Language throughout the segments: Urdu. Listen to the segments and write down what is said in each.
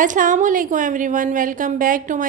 Assalamu alaikum everyone, welcome back to my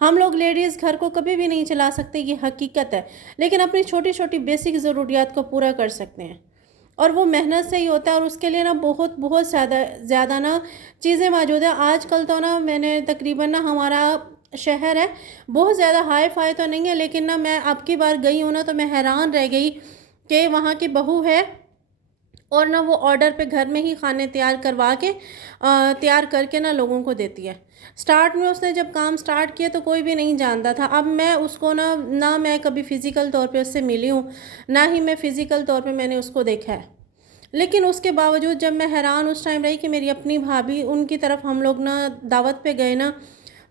ہم لوگ لیڈیز گھر کو کبھی بھی نہیں چلا سکتے، یہ حقیقت ہے، لیکن اپنی چھوٹی چھوٹی بیسک ضروریات کو پورا کر سکتے ہیں، اور وہ محنت سے ہی ہوتا ہے، اور اس کے لیے نا بہت بہت زیادہ نا چیزیں موجود ہیں۔ آج کل تو نا میں نے تقریباً نا ہمارا شہر ہے بہت زیادہ ہائی فائی تو نہیں ہے، لیکن نا میں اب کی بار گئی ہوں نا تو میں حیران رہ گئی کہ وہاں کی بہو ہے اور نا وہ آرڈر پہ گھر میں ہی کھانے تیار کر کے نا لوگوں کو دیتی ہے۔ سٹارٹ میں اس نے جب کام سٹارٹ کیا تو کوئی بھی نہیں جانتا تھا، اب میں اس کو نہ میں کبھی فزیکل طور پہ اس سے ملی ہوں، نہ ہی میں فزیکل طور پہ میں نے اس کو دیکھا ہے، لیکن اس کے باوجود جب میں حیران اس ٹائم رہی کہ میری اپنی بھابھی، ان کی طرف ہم لوگ نا دعوت پہ گئے نا،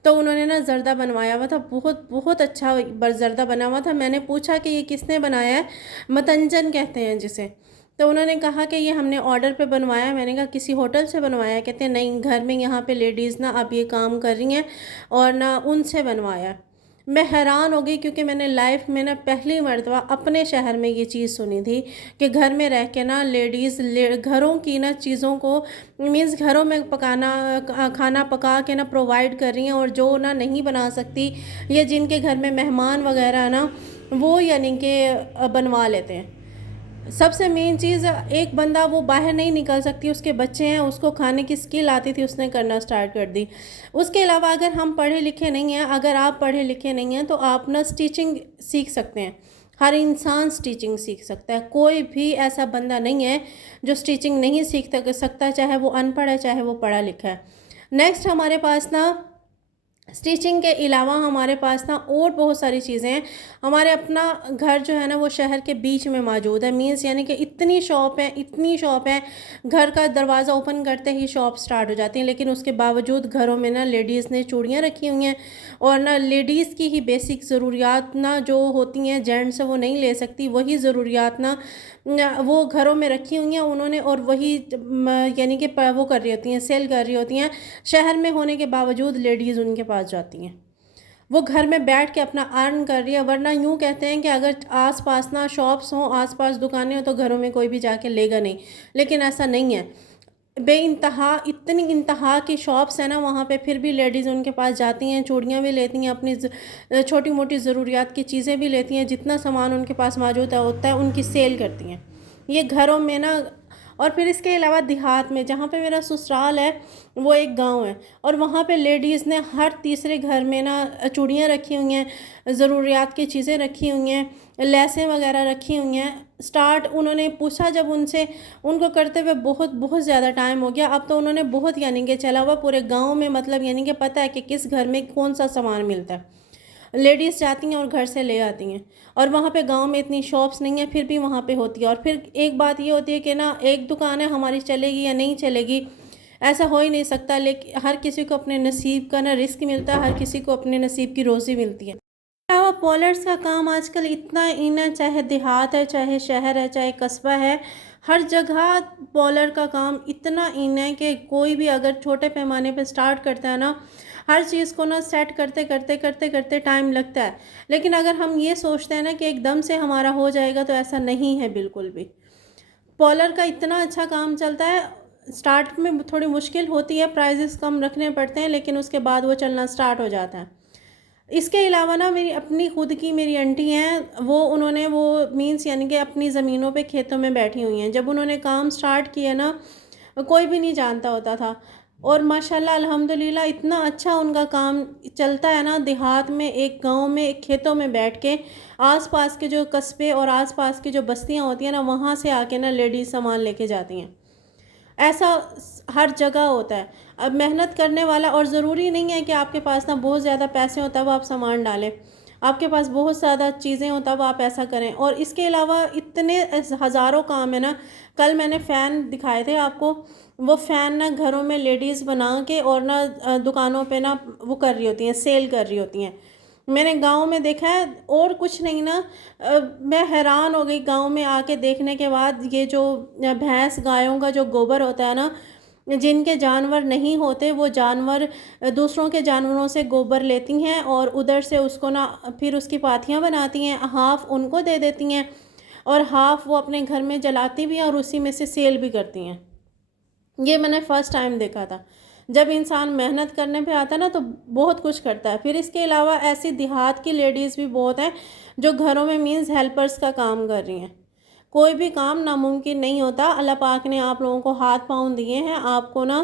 تو انہوں نے نا زردہ بنوایا ہوا تھا، بہت بہت اچھا زردہ بنا ہوا تھا۔ میں نے پوچھا کہ یہ کس نے بنایا ہے، متنجن کہتے ہیں جسے، تو انہوں نے کہا کہ یہ ہم نے آرڈر پہ بنوایا ہے۔ میں نے کہا کسی ہوٹل سے بنوایا ہے؟ کہتے ہیں نہیں، گھر میں یہاں پہ لیڈیز نا اب یہ کام کر رہی ہیں اور نہ ان سے بنوایا۔ میں حیران ہو گئی کیونکہ میں نے لائف میں نا پہلی مرتبہ اپنے شہر میں یہ چیز سنی تھی کہ گھر میں رہ کے نا لیڈیز گھروں کی نا چیزوں کو مینز گھروں میں کھانا پکا کے نا پرووائڈ کر رہی ہیں، اور جو نا نہیں بنا سکتی یا جن کے گھر میں مہمان وغیرہ ہے نا وہ یعنی کہ بنوا لیتے ہیں۔ سب سے مین چیز، ایک بندہ وہ باہر نہیں نکل سکتی، اس کے بچے ہیں، اس کو کھانے کی سکل آتی تھی، اس نے کرنا سٹارٹ کر دی۔ اس کے علاوہ اگر ہم پڑھے لکھے نہیں ہیں، اگر آپ پڑھے لکھے نہیں ہیں تو آپ نا سٹیچنگ سیکھ سکتے ہیں۔ ہر انسان سٹیچنگ سیکھ سکتا ہے، کوئی بھی ایسا بندہ نہیں ہے جو سٹیچنگ نہیں سیکھ سکتا، چاہے وہ ان پڑھ ہے چاہے وہ پڑھا لکھا ہے۔ نیکسٹ ہمارے پاس نا سٹیچنگ کے علاوہ ہمارے پاس نا اور بہت ساری چیزیں ہیں۔ ہمارے اپنا گھر جو ہے نا وہ شہر کے بیچ میں موجود ہے، مینس یعنی کہ اتنی شاپ ہیں، گھر کا دروازہ اوپن کرتے ہی شاپ سٹارٹ ہو جاتی ہیں، لیکن اس کے باوجود گھروں میں نا لیڈیز نے چوڑیاں رکھی ہوئی ہیں، اور نا لیڈیز کی ہی بیسک ضروریات نا جو ہوتی ہیں جینٹس وہ نہیں لے سکتی، وہی ضروریات نا وہ گھروں میں رکھی ہوئی ہیں انہوں نے، اور وہی یعنی کہ وہ کر رہی ہوتی ہیں، سیل کر رہی ہوتی ہیں۔ شہر میں ہونے کے باوجود لیڈیز ان کے پاس جاتی ہیں، وہ گھر میں بیٹھ کے اپنا ارن کر رہی ہے، ورنہ یوں کہتے ہیں کہ اگر آس پاس نا شاپس ہوں، آس پاس دکانیں ہوں تو گھروں میں کوئی بھی جا کے لے گا نہیں، لیکن ایسا نہیں ہے۔ بے انتہا اتنی انتہا کی شاپس ہیں نا وہاں پہ، پھر بھی لیڈیز ان کے پاس جاتی ہیں، چوڑیاں بھی لیتی ہیں، اپنی چھوٹی موٹی ضروریات کی چیزیں بھی لیتی ہیں، جتنا سامان ان کے پاس موجود ہوتا ہے ان کی سیل کرتی ہیں۔ یہ گھروں میں نا، اور پھر اس کے علاوہ دیہات میں جہاں پہ میرا سسرال ہے وہ ایک گاؤں ہے، اور وہاں پہ لیڈیز نے ہر تیسرے گھر میں نا چوڑیاں رکھی ہوئی ہیں، ضروریات کی چیزیں رکھی ہوئی ہیں، لیسیں وغیرہ رکھی ہوئی ہیں۔ سٹارٹ انہوں نے پوچھا جب ان سے، ان کو کرتے ہوئے بہت بہت زیادہ ٹائم ہو گیا، اب تو انہوں نے بہت یعنی کہ چلا ہوا پورے گاؤں میں، مطلب یعنی کہ پتہ ہے کہ کس گھر میں کون سا سامان ملتا ہے، لیڈیز جاتی ہیں اور گھر سے لے آتی ہیں، اور وہاں پہ گاؤں میں اتنی شاپس نہیں ہیں پھر بھی وہاں پہ ہوتی ہے۔ اور پھر ایک بات یہ ہوتی ہے کہ نا ایک دکان ہے ہماری چلے گی یا نہیں چلے گی، ایسا ہو ہی نہیں سکتا، لیکن ہر کسی کو اپنے نصیب کا نا رزق ملتا ہے، ہر کسی کو اپنے نصیب کی روزی ملتی ہے۔ علاوہ پولرز کا کام آج کل اتنا ان ہے، چاہے دیہات ہے چاہے شہر ہے چاہے قصبہ ہے، ہر جگہ پولر کا کام اتنا ان ہے کہ کوئی بھی اگر چھوٹے پیمانے پہ سٹارٹ کرتا ہے نا، ہر چیز کو نا سیٹ کرتے ٹائم لگتا ہے، لیکن اگر ہم یہ سوچتے ہیں نا کہ ایک دم سے ہمارا ہو جائے گا تو ایسا نہیں ہے بالکل بھی۔ پولر کا اتنا اچھا کام چلتا ہے، سٹارٹ میں تھوڑی مشکل ہوتی ہے، پرائزز کم رکھنے پڑتے ہیں، لیکن اس کے بعد وہ چلنا سٹارٹ ہو جاتا ہے۔ اس کے علاوہ نا میری اپنی خود کی میری انٹی ہیں، انہوں نے مینس یعنی کہ اپنی زمینوں پہ کھیتوں میں بیٹھی ہوئی ہیں، جب انہوں نے کام سٹارٹ کیا نا کوئی بھی نہیں جانتا ہوتا تھا، اور ماشاءاللہ الحمدللہ اتنا اچھا ان کا کام چلتا ہے نا، دیہات میں ایک گاؤں میں ایک کھیتوں میں بیٹھ کے، آس پاس کے جو قصبے اور آس پاس کی جو بستیاں ہوتی ہیں نا وہاں سے آ کے نا لیڈیز سامان لے کے جاتی ہیں۔ ایسا ہر جگہ ہوتا ہے، اب محنت کرنے والا، اور ضروری نہیں ہے کہ آپ کے پاس نا بہت زیادہ پیسے ہوں تب آپ سامان ڈالیں، آپ کے پاس بہت زیادہ چیزیں ہوں تب آپ ایسا کریں۔ اور اس کے علاوہ اتنے ہزاروں کام ہیں نا، کل میں نے فین دکھائے تھے آپ کو، وہ فین نا گھروں میں لیڈیز بنا کے اور نا دکانوں پہ نا وہ کر رہی ہوتی ہیں، سیل کر رہی ہوتی ہیں۔ میں نے گاؤں میں دیکھا ہے، اور کچھ نہیں نا، میں حیران ہو گئی گاؤں میں آ کے دیکھنے کے بعد، یہ جو بھینس گایوں کا جو گوبر ہوتا ہے نا، جن کے جانور نہیں ہوتے وہ جانور دوسروں کے جانوروں سے گوبر لیتی ہیں اور ادھر سے اس کو نا پھر اس کی پاتھیاں بناتی ہیں، ہاف ان کو دے دیتی ہیں اور ہاف وہ اپنے گھر میں جلاتی بھی ہیں اور اسی میں سے سیل بھی کرتی ہیں۔ یہ میں نے فرسٹ ٹائم دیکھا تھا۔ جب انسان محنت کرنے پہ آتا ہے نا تو بہت کچھ کرتا ہے۔ پھر اس کے علاوہ ایسی دیہات کی لیڈیز بھی بہت ہیں جو گھروں میں مینز ہیلپرز کا کام کر رہی ہیں۔ کوئی بھی کام ناممکن نہیں ہوتا، اللہ پاک نے آپ لوگوں کو ہاتھ پاؤں دیے ہیں، آپ کو نا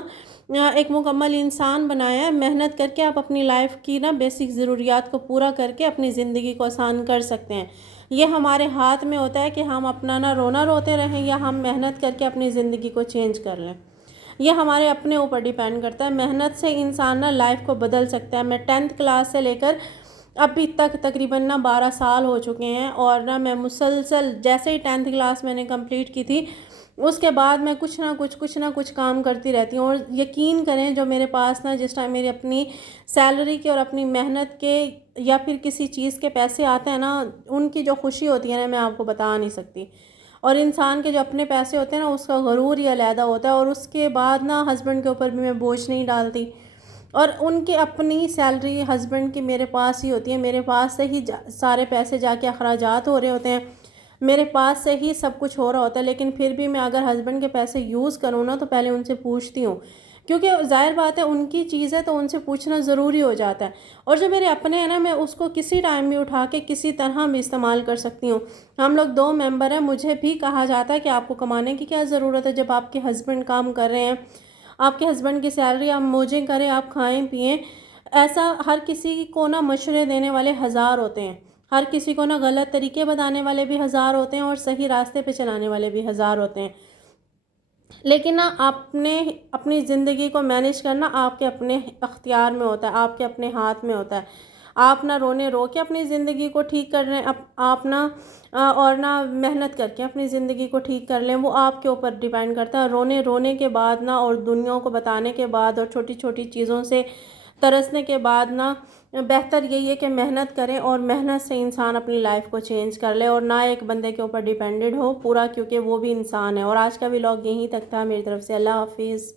ایک مکمل انسان بنایا ہے، محنت کر کے آپ اپنی لائف کی نا بیسک ضروریات کو پورا کر کے اپنی زندگی کو آسان کر سکتے ہیں۔ یہ ہمارے ہاتھ میں ہوتا ہے کہ ہم اپنا نہ رونا روتے رہیں یا ہم محنت کر کے اپنی زندگی کو چینج کر لیں۔ یہ ہمارے اپنے اوپر ڈیپینڈ کرتا ہے۔ محنت سے انسان نا لائف کو بدل سکتا ہے۔ میں 10th کلاس سے لے کر ابھی تک تقریباً نا 12 سال ہو چکے ہیں، اور نا میں مسلسل جیسے ہی 10th کلاس میں نے کمپلیٹ کی تھی اس کے بعد میں کچھ نہ کچھ کام کرتی رہتی ہوں۔ اور یقین کریں جو میرے پاس نا جس ٹائم میری اپنی سیلری کے اور اپنی محنت کے یا پھر کسی چیز کے پیسے آتے ہیں نا، ان کی جو خوشی ہوتی ہے نا میں آپ کو بتا نہیں سکتی۔ اور انسان کے جو اپنے پیسے ہوتے ہیں نا اس کا غرور ہی علیحدہ ہوتا ہے۔ اور اس کے بعد نا ہسبینڈ کے اوپر بھی میں بوجھ نہیں ڈالتی، اور ان کی اپنی سیلری ہسبینڈ کی میرے پاس ہی ہوتی ہے، میرے پاس سے ہی سارے پیسے جا کے اخراجات ہو رہے ہوتے ہیں، میرے پاس سے ہی سب کچھ ہو رہا ہوتا ہے۔ لیکن پھر بھی میں اگر ہسبینڈ کے پیسے یوز کروں نا تو پہلے ان سے پوچھتی ہوں، کیونکہ ظاہر بات ہے ان کی چیز ہے تو ان سے پوچھنا ضروری ہو جاتا ہے۔ اور جو میرے اپنے ہیں نا میں اس کو کسی ٹائم بھی اٹھا کے کسی طرح بھی استعمال کر سکتی ہوں۔ ہم لوگ 2 ممبر ہیں، مجھے بھی کہا جاتا ہے کہ آپ کو کمانے کی کیا ضرورت ہے جب آپ کے ہسبینڈ کام کر رہے ہیں، آپ کے ہسبینڈ کی سیلری آپ موجیں کریں، آپ کھائیں پئیں۔ ایسا ہر کسی کو نا مشورے دینے والے ہزار ہوتے ہیں، ہر کسی کو نا غلط طریقے بتانے والے بھی ہزار ہوتے ہیں اور صحیح راستے پہ چلانے والے بھی ہزار ہوتے ہیں۔ لیکن نا آپ نے اپنی زندگی کو مینیج کرنا آپ کے اپنے اختیار میں ہوتا ہے، آپ کے اپنے ہاتھ میں ہوتا ہے۔ آپ نہ رونے رو کے اپنی زندگی کو ٹھیک کر رہے ہیں، آپ نہ اور نہ محنت کر کے اپنی زندگی کو ٹھیک کر لیں، وہ آپ کے اوپر ڈیپینڈ کرتا ہے۔ رونے کے بعد نہ اور دنیا کو بتانے کے بعد اور چھوٹی چھوٹی چیزوں سے ترسنے کے بعد نہ بہتر یہی ہے کہ محنت کریں، اور محنت سے انسان اپنی لائف کو چینج کر لے اور نہ ایک بندے کے اوپر ڈیپینڈڈ ہو پورا، کیونکہ وہ بھی انسان ہے۔ اور آج کا ولاگ یہیں تک تھا میری طرف سے، اللہ حافظ۔